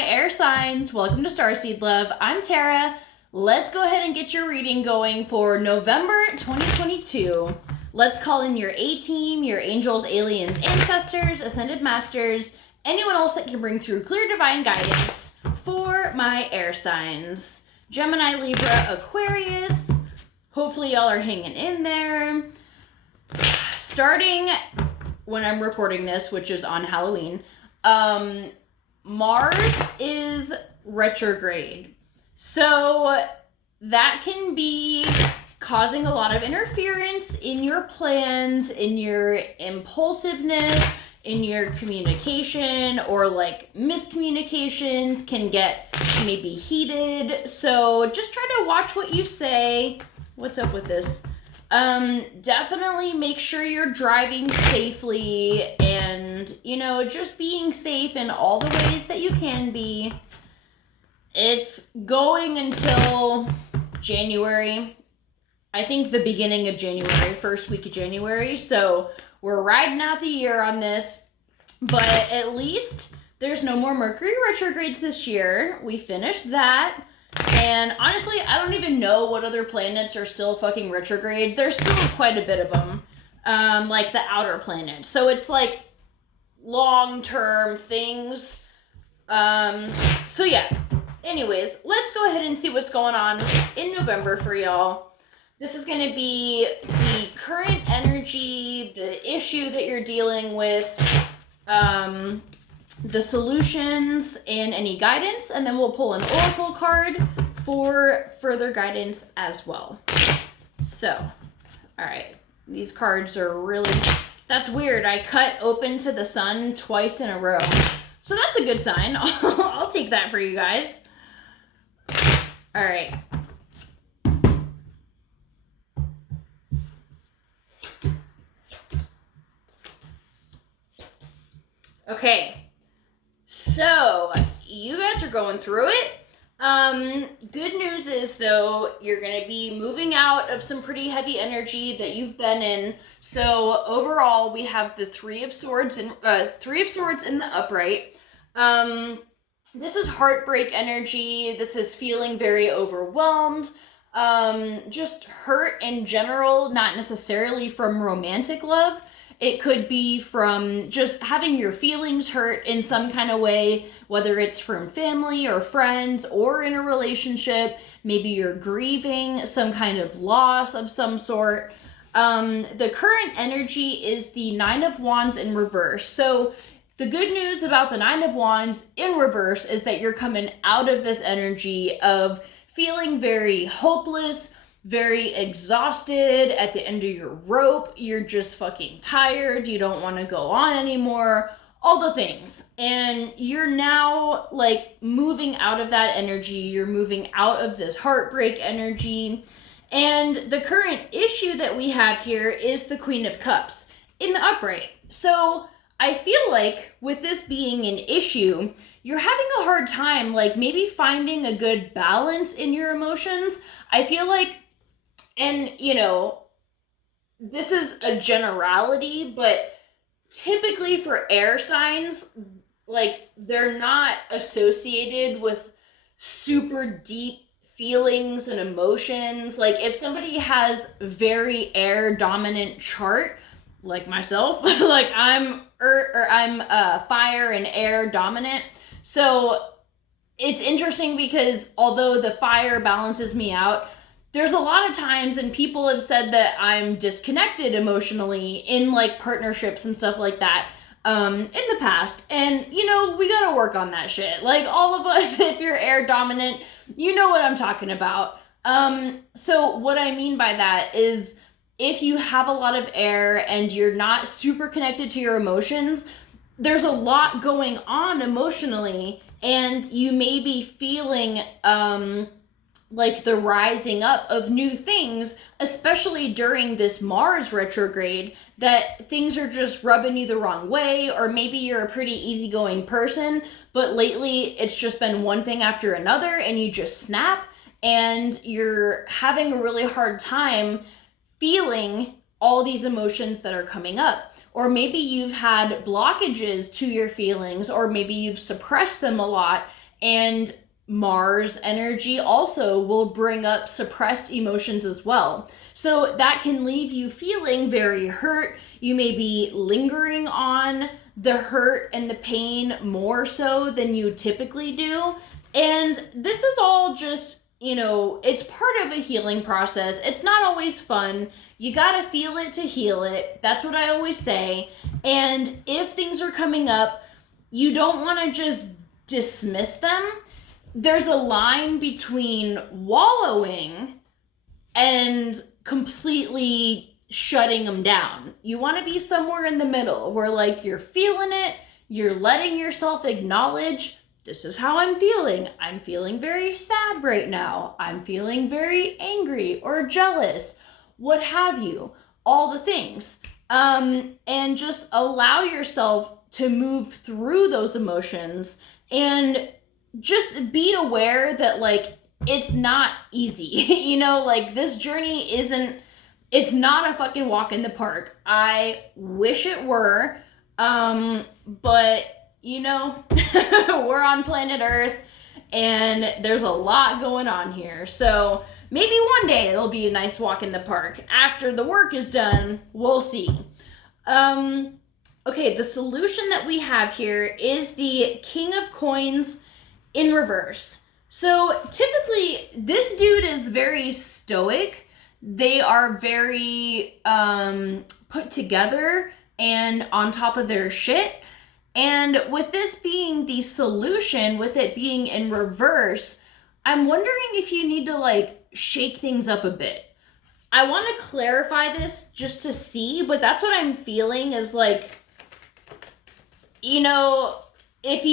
my air signs. Welcome to Starseed Love. I'm Tara. Let's go ahead and get your reading going for November 2022. Let's call in your A-team, your angels, aliens, ancestors, ascended masters, anyone else that can bring through clear divine guidance for my air signs. Gemini, Libra, Aquarius. Hopefully y'all are hanging in there. Starting when I'm recording this, which is on Halloween, Mars is retrograde. So that can be causing a lot of interference in your plans, in your impulsiveness, in your communication, or like miscommunications can get maybe heated. So just try to watch what you say. What's up with this? Definitely make sure you're driving safely and, just being safe in all the ways that you can be. It's going until January. I think the beginning of January, first week of January. So we're riding out the year on this, but at least there's no more Mercury retrogrades this year. We finished that. And honestly, I don't even know what other planets are still fucking retrograde. There's still quite a bit of them, like the outer planets. So it's like long-term things. So yeah. Anyways, let's go ahead and see what's going on in November for y'all. This is going to be the current energy, the issue that you're dealing with, the solutions, and any guidance, and then we'll pull an oracle card for further guidance as well. So, all right, these cards are really, that's weird. I cut open to the sun twice in a row. So that's a good sign. I'll take that for you guys. All right. Okay. So, you guys are going through it. Good news is, though, you're going to be moving out of some pretty heavy energy that you've been in. So, overall, we have the Three of Swords in the upright. This is heartbreak energy. This is feeling very overwhelmed. Just hurt in general, not necessarily from romantic love. It could be from just having your feelings hurt in some kind of way, whether it's from family or friends or in a relationship. Maybe you're grieving some kind of loss of some sort. The current energy is the Nine of Wands in reverse. So the good news about the Nine of Wands in reverse is that you're coming out of this energy of feeling very hopeless, very exhausted, at the end of your rope. You're just fucking tired. You don't want to go on anymore. All the things. And you're now like moving out of that energy. You're moving out of this heartbreak energy. And the current issue that we have here is the Queen of Cups in the upright. So I feel like with this being an issue, you're having a hard time, like maybe finding a good balance in your emotions. I feel like, and this is a generality, but typically for air signs, like they're not associated with super deep feelings and emotions. Like if somebody has very air dominant chart, like myself, like I'm fire and air dominant. So it's interesting because although the fire balances me out, there's a lot of times, and people have said that I'm disconnected emotionally in like partnerships and stuff like that in the past. And we gotta work on that shit. Like all of us, if you're air dominant, you know what I'm talking about. So what I mean by that is if you have a lot of air and you're not super connected to your emotions, there's a lot going on emotionally, and you may be feeling like the rising up of new things, especially during this Mars retrograde, that things are just rubbing you the wrong way, or maybe you're a pretty easygoing person, but lately it's just been one thing after another and you just snap and you're having a really hard time feeling all these emotions that are coming up. Or maybe you've had blockages to your feelings, or maybe you've suppressed them a lot And Mars energy also will bring up suppressed emotions as well. So that can leave you feeling very hurt. You may be lingering on the hurt and the pain more so than you typically do. And this is all just, it's part of a healing process. It's not always fun. You gotta feel it to heal it. That's what I always say. And if things are coming up, you don't want to just dismiss them. There's a line between wallowing and completely shutting them down. You want to be somewhere in the middle where like you're feeling it, you're letting yourself acknowledge, this is how I'm feeling. I'm feeling very sad right now. I'm feeling very angry or jealous, what have you, all the things. And just allow yourself to move through those emotions and just be aware that like it's not easy. Like this journey it's not a fucking walk in the park. I wish it were, but we're on planet Earth and there's a lot going on here. So maybe one day it'll be a nice walk in the park. After the work is done, we'll see. Okay, the solution that we have here is the King of Coins in reverse. So typically this dude is very stoic. They are very put together and on top of their shit. And with this being the solution, with it being in reverse, I'm wondering if you need to like shake things up a bit. I want to clarify this just to see, but that's what I'm feeling is like, if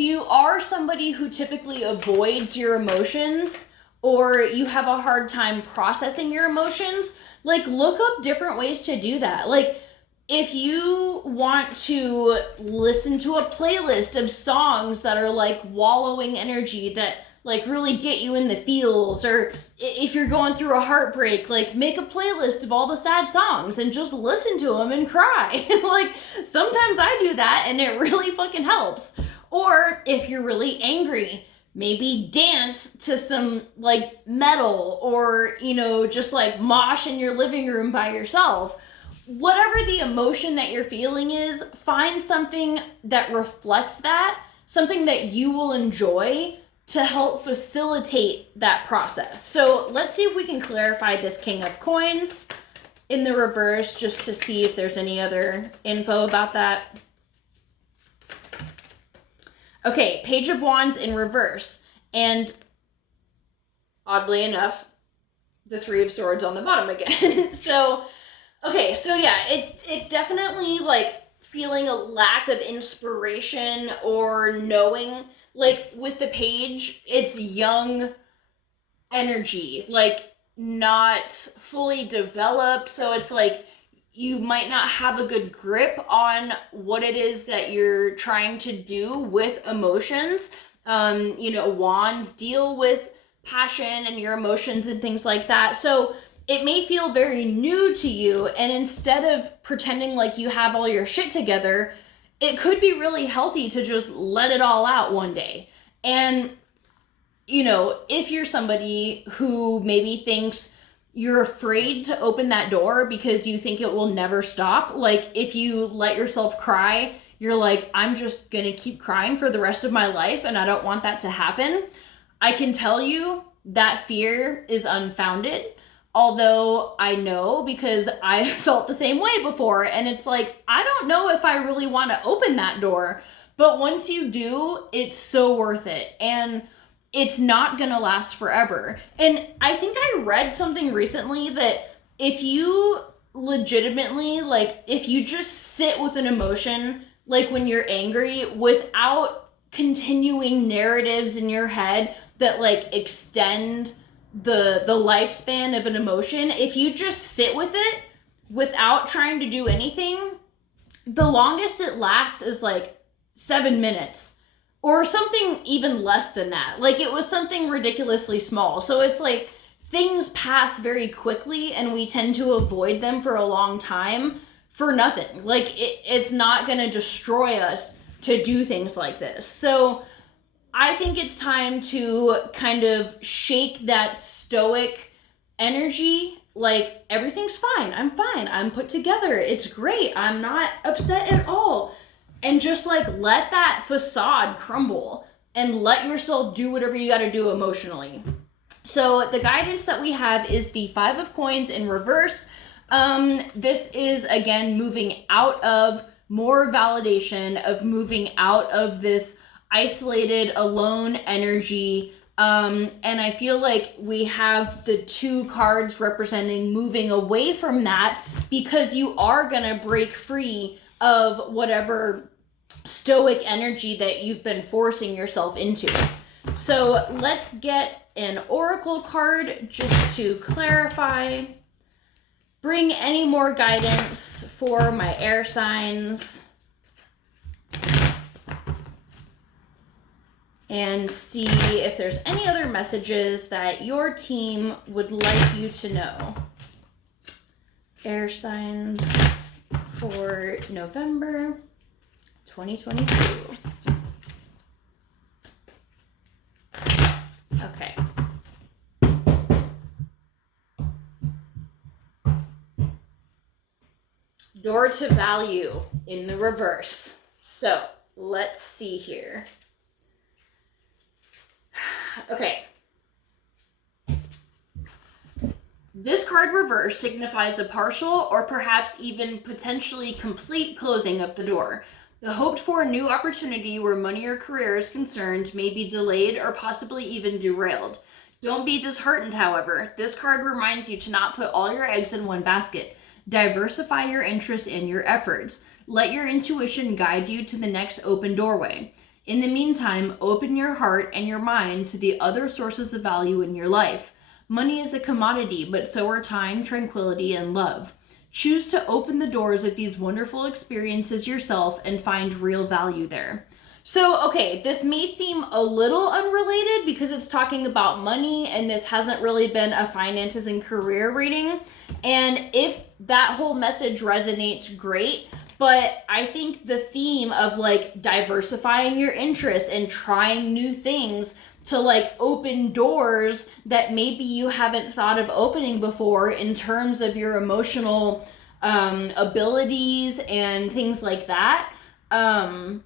you are somebody who typically avoids your emotions or you have a hard time processing your emotions, like look up different ways to do that. Like if you want to listen to a playlist of songs that are like wallowing energy that like really get you in the feels, or if you're going through a heartbreak, like make a playlist of all the sad songs and just listen to them and cry. Like sometimes I do that and it really fucking helps. Or if you're really angry, maybe dance to some like metal or, just like mosh in your living room by yourself. Whatever the emotion that you're feeling is, find something that reflects that, something that you will enjoy to help facilitate that process. So let's see if we can clarify this King of Coins in the reverse, just to see if there's any other info about that. Okay, Page of Wands in reverse. And oddly enough, the Three of Swords on the bottom again. So yeah, it's definitely like feeling a lack of inspiration or knowing. Like with the page, it's young energy, like not fully developed. So it's like you might not have a good grip on what it is that you're trying to do with emotions. Wands deal with passion and your emotions and things like that. So it may feel very new to you. And instead of pretending like you have all your shit together, it could be really healthy to just let it all out one day. And, if you're somebody who maybe thinks you're afraid to open that door because you think it will never stop, like if you let yourself cry, you're like, I'm just gonna keep crying for the rest of my life and I don't want that to happen. I can tell you that fear is unfounded. Although I know because I felt the same way before, and it's like, I don't know if I really want to open that door, but once you do, it's so worth it. And it's not going to last forever. And I think I read something recently that if you legitimately, like if you just sit with an emotion, like when you're angry, without continuing narratives in your head that like extend the lifespan of an emotion, if you just sit with it without trying to do anything, the longest it lasts is like 7 minutes or something even less than that. Like it was something ridiculously small. So it's like things pass very quickly and we tend to avoid them for a long time for nothing. Like it's not going to destroy us to do things like this. So I think it's time to kind of shake that stoic energy. Like, everything's fine. I'm put together. It's great. I'm not upset at all. And just like let that facade crumble and let yourself do whatever you got to do emotionally. So the guidance that we have is the 5 of Coins in reverse. This is, again, moving out of more validation, of moving out of this isolated, alone energy. And I feel like we have the 2 cards representing moving away from that, because you are going to break free of whatever stoic energy that you've been forcing yourself into. So let's get an oracle card just to clarify. Bring any more guidance for my air signs. And see if there's any other messages that your team would like you to know. Air signs for November 2022. Okay. Door to value in the reverse. So let's see here. Okay. This card reverse signifies a partial or perhaps even potentially complete closing of the door. The hoped for new opportunity where money or career is concerned may be delayed or possibly even derailed. Don't be disheartened, however. This card reminds you to not put all your eggs in one basket. Diversify your interests and your efforts. Let your intuition guide you to the next open doorway. In the meantime, open your heart and your mind to the other sources of value in your life. Money is a commodity, but so are time, tranquility, and love. Choose to open the doors of these wonderful experiences yourself and find real value there. So, okay, this may seem a little unrelated because it's talking about money and this hasn't really been a finances and career reading. And if that whole message resonates, great. But I think the theme of like diversifying your interests and trying new things to like open doors that maybe you haven't thought of opening before in terms of your emotional abilities and things like that. And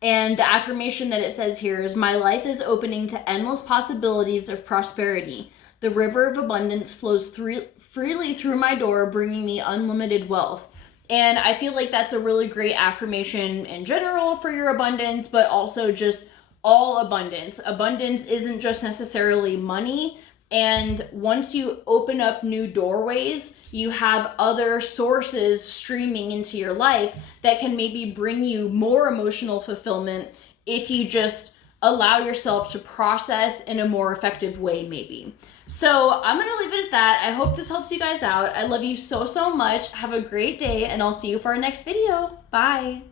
the affirmation that it says here is, my life is opening to endless possibilities of prosperity. The river of abundance flows freely through my door, bringing me unlimited wealth. And I feel like that's a really great affirmation in general for your abundance, but also just all abundance. Abundance isn't just necessarily money. And once you open up new doorways, you have other sources streaming into your life that can maybe bring you more emotional fulfillment if you just allow yourself to process in a more effective way, maybe. So I'm going to leave it at that. I hope this helps you guys out. I love you so, so much. Have a great day, and I'll see you for our next video. Bye.